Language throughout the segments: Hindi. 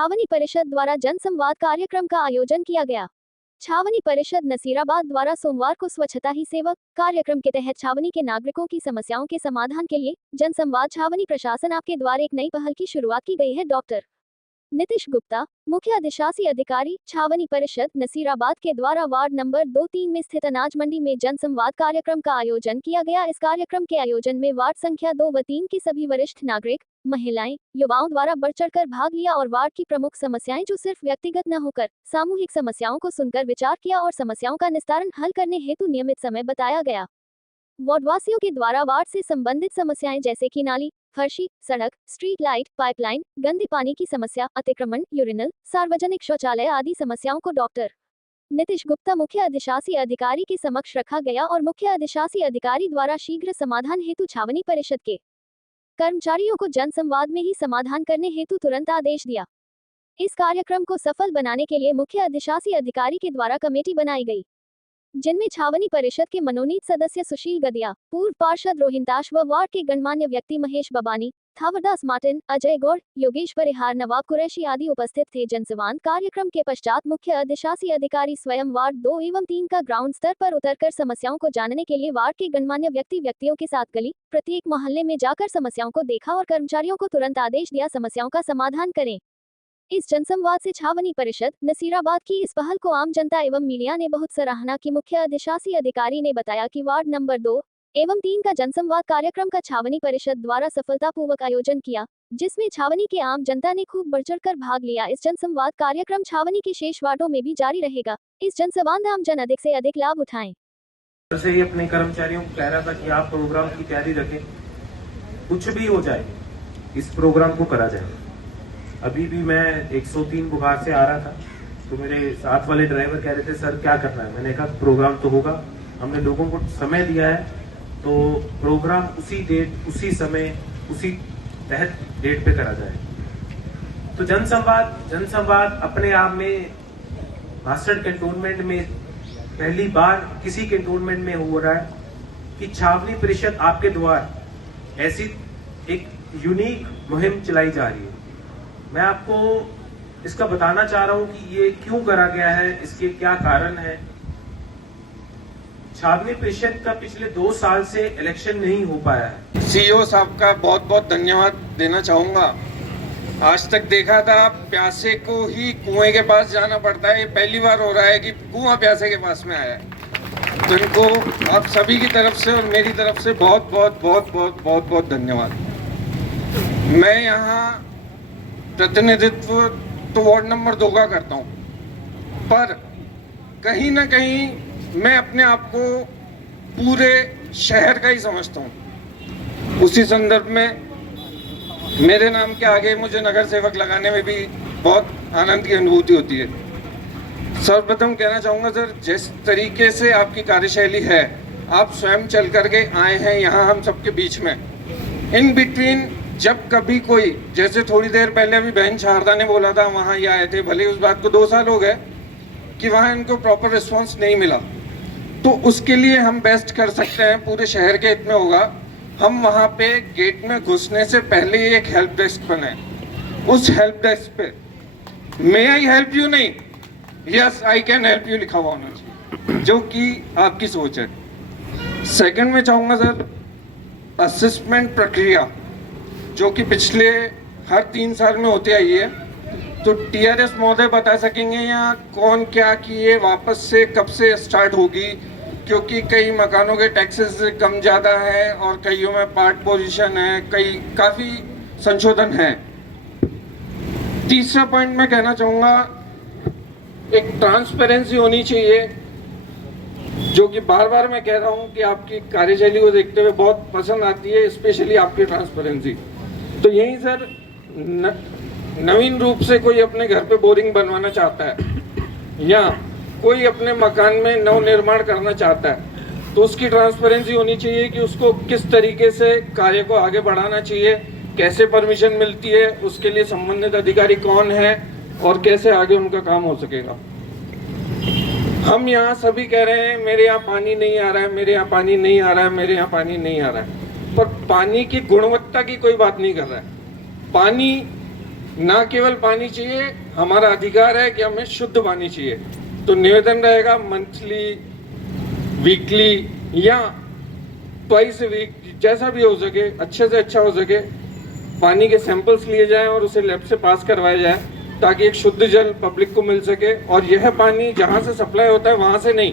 छावनी परिषद द्वारा जनसंवाद कार्यक्रम का आयोजन किया गया। छावनी परिषद नसीराबाद द्वारा सोमवार को स्वच्छता ही सेवक कार्यक्रम के तहत छावनी के नागरिकों की समस्याओं के समाधान के लिए जनसंवाद छावनी प्रशासन आपके द्वारा एक नई पहल की शुरुआत की गई है। डॉक्टर नीतीश गुप्ता, मुख्य अधिशासी अधिकारी, छावनी परिषद नसीराबाद के द्वारा वार्ड नंबर 2-3 में स्थित अनाज मंडी में जनसंवाद कार्यक्रम का आयोजन किया गया। इस कार्यक्रम के आयोजन में वार्ड संख्या 2 व 3 के सभी वरिष्ठ नागरिक, महिलाएं, युवाओं द्वारा बढ़ चढ़कर भाग लिया और वार्ड की प्रमुख समस्याएं जो सिर्फ व्यक्तिगत न होकर सामूहिक समस्याओं को सुनकर विचार किया और समस्याओं का निस्तारण हल करने हेतु नियमित समय बताया गया। वार्डवासियों के द्वारा वार्ड से संबंधित समस्याएं जैसे कि नाली, फर्शी, सड़क, स्ट्रीट लाइट, पाइपलाइन, गंदे पानी की समस्या, अतिक्रमण, यूरिनल, सार्वजनिक शौचालय आदि समस्याओं को डॉक्टर नीतीश गुप्ता मुख्य अधिशासी अधिकारी के समक्ष रखा गया और मुख्य अधिशासी अधिकारी द्वारा शीघ्र समाधान हेतु छावनी परिषद के कर्मचारियों को जनसंवाद में ही समाधान करने हेतु तुरंत आदेश दिया। इस कार्यक्रम को सफल बनाने के लिए मुख्य अधिशासी अधिकारी के द्वारा कमेटी बनाई गई, जिनमें छावनी परिषद के मनोनीत सदस्य सुशील गदिया, पूर्व पार्षद रोहिंताश व वार्ड के गणमान्य व्यक्ति महेश बबानी, थावरदास मार्टिन, अजय गौड़, योगेश परिहार, नवाब कुरैशी आदि उपस्थित थे। जनसंवाद कार्यक्रम के पश्चात मुख्य अधिशासी अधिकारी स्वयं वार्ड 2 एवं 3 का ग्राउंड स्तर पर उतरकर समस्याओं को जानने के लिए वार्ड के गणमान्य व्यक्तियों के साथ गली प्रत्येक मोहल्ले में जाकर समस्याओं को देखा और कर्मचारियों को तुरंत आदेश दिया समस्याओं का समाधान करें। इस जनसंवाद से छावनी परिषद नसीराबाद की इस पहल को आम जनता एवं मीडिया ने बहुत सराहना की। मुख्य अधिशासी अधिकारी ने बताया कि वार्ड नंबर 2 एवं 3 का जनसंवाद कार्यक्रम का छावनी परिषद द्वारा सफलतापूर्वक आयोजन किया, जिसमें छावनी के आम जनता ने खूब बढ़ चढ़कर भाग लिया। इस जनसंवाद कार्यक्रम छावनी के शेष वार्डों में भी जारी रहेगा। इस जनसंवाद आम जन अधिक से अधिक लाभ उठाएं। से ही अपने कर्मचारियों को कह रहा था कि आप प्रोग्राम की तैयारी रखें, कुछ भी हो जाए इस प्रोग्राम को करा जाए। अभी भी मैं 103 बुखार से आ रहा था तो मेरे साथ वाले ड्राइवर कह रहे थे सर क्या करना है। मैंने कहा प्रोग्राम तो होगा, हमने लोगों को समय दिया है तो प्रोग्राम उसी डेट, उसी समय, उसी तहत डेट पे करा जाए। तो जनसंवाद अपने आप में भासड़ कैंटोनमेंट में पहली बार किसी कैंटोनमेंट में हो रहा है कि छावनी परिषद आपके द्वारा ऐसी एक यूनिक मुहिम चलाई जा रही है। मैं आपको इसका बताना चाह रहा हूं कि ये क्यों करा गया है, इसके क्या कारण है। छावनी परिषद का पिछले 2 साल से इलेक्शन नहीं हो पाया है। सीईओ साहब का बहुत बहुत धन्यवाद देना चाहूंगा। आज तक देखा था प्यासे को ही कुएं के पास जाना पड़ता है, ये पहली बार हो रहा है कि कुआं प्यासे के पास में आया है। तो इनको आप सभी की तरफ से और मेरी तरफ से बहुत बहुत धन्यवाद। मैं यहाँ प्रतिनिधित्व तो वार्ड नंबर 2 का करता हूँ, पर कहीं ना कहीं मैं अपने आप को पूरे शहर का ही समझता हूँ। उसी संदर्भ में मेरे नाम के आगे मुझे नगर सेवक लगाने में भी बहुत आनंद की अनुभूति होती है। सर्वप्रथम कहना चाहूँगा सर, जिस तरीके से आपकी कार्यशैली है, आप स्वयं चल करके आए हैं यहाँ हम सबके बीच में। इन बिटवीन जब कभी कोई, जैसे थोड़ी देर पहले अभी बहन शारदा ने बोला था वहाँ ये आए थे, भले उस बात को 2 साल हो गए कि वहाँ इनको प्रॉपर रिस्पॉन्स नहीं मिला, तो उसके लिए हम बेस्ट कर सकते हैं, पूरे शहर के हित में होगा, हम वहाँ पे गेट में घुसने से पहले ही एक हेल्प डेस्क बनाए। उस हेल्प डेस्क पे मे आई हेल्प यू नहीं, yes I can help you लिखा हुआ होना चाहिए, जो कि आपकी सोच है। सेकंड में चाहूँगा सर, असेसमेंट प्रक्रिया जो कि पिछले हर 3 साल में होती आई है, तो टीआरएस महोदय बता सकेंगे या कौन क्या किए वापस से कब से स्टार्ट होगी, क्योंकि कई मकानों के टैक्सेस कम ज़्यादा है और कईयों में पार्ट पोजीशन है, कई काफ़ी संशोधन है। तीसरा पॉइंट मैं कहना चाहूँगा, एक ट्रांसपेरेंसी होनी चाहिए, जो कि बार बार मैं कह रहा हूँ कि आपकी कार्यशैली को देखते हुए बहुत पसंद आती है, स्पेशली आपकी ट्रांसपेरेंसी। तो यही सर, नवीन रूप से कोई अपने घर पे बोरिंग बनवाना चाहता है या कोई अपने मकान में नव निर्माण करना चाहता है, तो उसकी ट्रांसपेरेंसी होनी चाहिए कि उसको किस तरीके से कार्य को आगे बढ़ाना चाहिए, कैसे परमिशन मिलती है, उसके लिए संबंधित अधिकारी कौन है और कैसे आगे उनका काम हो सकेगा। हम यहाँ सभी कह रहे हैं मेरे यहाँ पानी नहीं आ रहा है, मेरे यहाँ पानी नहीं आ रहा है, मेरे यहाँ पानी नहीं आ रहा है, पर पानी की गुणवत्ता की कोई बात नहीं कर रहा है। पानी ना केवल पानी चाहिए, हमारा अधिकार है कि हमें शुद्ध पानी चाहिए। तो निवेदन रहेगा मंथली, वीकली या ट्वाइस वीक, जैसा भी हो सके, अच्छे से अच्छा हो सके, पानी के सैंपल्स लिए जाएं और उसे लैब से पास करवाया जाए, ताकि एक शुद्ध जल पब्लिक को मिल सके। और यह पानी जहां से सप्लाई होता है वहां से नहीं,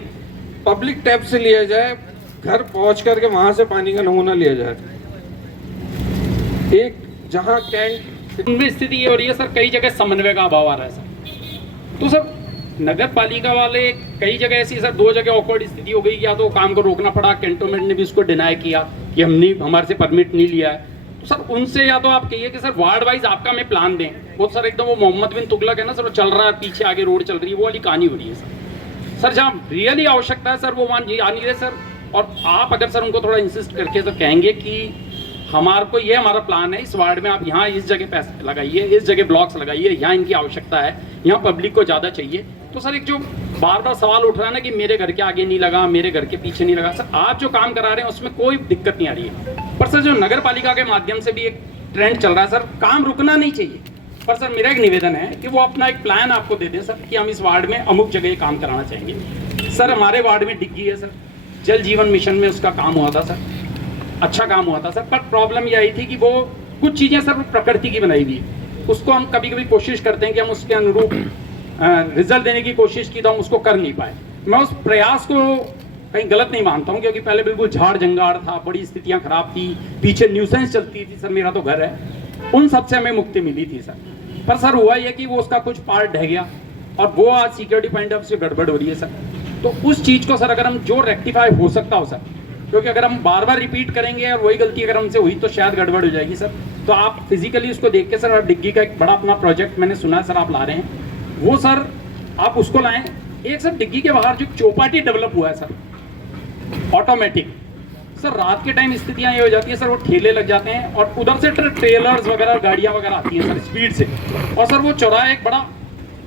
पब्लिक टैप से लिया जाए, घर पहुंच करके वहां से पानी का नमूना लिया जाए। एक जहां कैंट उनमें स्थिति ये हो रही है सर, कई जगह समन्वय का अभाव आ रहा है सर। तो सर नगर पालिका वाले कई जगह ऐसी सर, 2 जगह ऑकवर्ड स्थिति हो गई, या तो काम को रोकना पड़ा, कैंटोनमेंट ने भी उसको डिनाई किया कि हमने हमारे से परमिट नहीं लिया है। तो सर उनसे या तो आप कहिए कि सर वार्ड वाइज आपका हमें प्लान दें। वो सर एकदम वो मोहम्मद बिन तुगलक है ना सर, वो चल रहा है पीछे आगे रोड चल रही है, वो वाली कहानी हो रही है सर। जहाँ रियली आवश्यकता है सर वो वहाँ आ नहीं रहे सर। और आप अगर सर उनको थोड़ा इंसिस्ट करके सर कहेंगे कि हमारे को ये हमारा प्लान है, इस वार्ड में आप यहाँ इस जगह पैसे लगाइए, इस जगह ब्लॉक्स लगाइए, यहाँ इनकी आवश्यकता है, यहाँ पब्लिक को ज़्यादा चाहिए। तो सर एक जो बार बार सवाल उठ रहा है ना कि मेरे घर के आगे नहीं लगा, मेरे घर के पीछे नहीं लगा, सर आप जो काम करा रहे हैं उसमें कोई दिक्कत नहीं आ रही है। पर सर जो नगर पालिका के माध्यम से भी एक ट्रेंड चल रहा है सर, काम रुकना नहीं चाहिए। पर सर मेरा एक निवेदन है कि वो अपना एक प्लान आपको दे दें सर, कि हम इस वार्ड में अमुक जगह काम कराना चाहेंगे। सर हमारे वार्ड में डिग्गी है सर, जल जीवन मिशन में उसका काम हुआ था सर, अच्छा काम हुआ था सर। पर प्रॉब्लम ये आई थी कि वो कुछ चीज़ें सर प्रकृति की बनाई हुई है, उसको हम कभी कभी कोशिश करते हैं कि हम उसके अनुरूप रिजल्ट देने की कोशिश की, तो हम उसको कर नहीं पाए। मैं उस प्रयास को कहीं गलत नहीं मानता हूँ, क्योंकि पहले बिल्कुल झाड़ जंगाड़ था, बड़ी स्थितियाँ खराब थी, पीछे न्यूसेंस चलती थी सर, मेरा तो घर है, उन सब से हमें मुक्ति मिली थी सर। पर सर हुआ ये कि वो उसका कुछ पार्ट ढह गया, और वो आज सिक्योरिटी पॉइंट ऑफ से गड़बड़ हो रही है सर। तो उस चीज़ को सर अगर हम जो रेक्टिफाई हो सकता हो सर, क्योंकि अगर हम बार बार रिपीट करेंगे और वही गलती अगर हमसे हुई तो शायद गड़बड़ हो जाएगी सर। तो आप फिजिकली उसको देख के सर, आप डिग्गी का एक बड़ा अपना प्रोजेक्ट मैंने सुना है सर आप ला रहे हैं, वो सर आप उसको लाएं। एक सर डिग्गी के बाहर जो चौपाटी डेवलप हुआ है सर ऑटोमेटिक, सर रात के टाइम स्थितियाँ ये हो जाती है सर, वो ठेले लग जाते हैं और उधर से ट्रेलर्स वगैरह गाड़ियाँ वगैरह आती हैं सर स्पीड से, और सर वो चौराहा एक बड़ा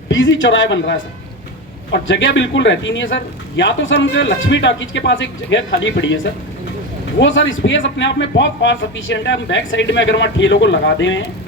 बिजी चौराहा बन रहा है सर, और जगह बिल्कुल रहती नहीं है सर। या तो सर उनके लक्ष्मी टॉकीज के पास एक जगह खाली पड़ी है सर, वो सर स्पेस अपने आप में बहुत फार सफिशिएंट है। हम बैक साइड में अगर वहाँ ठेलों को लगा दे हैं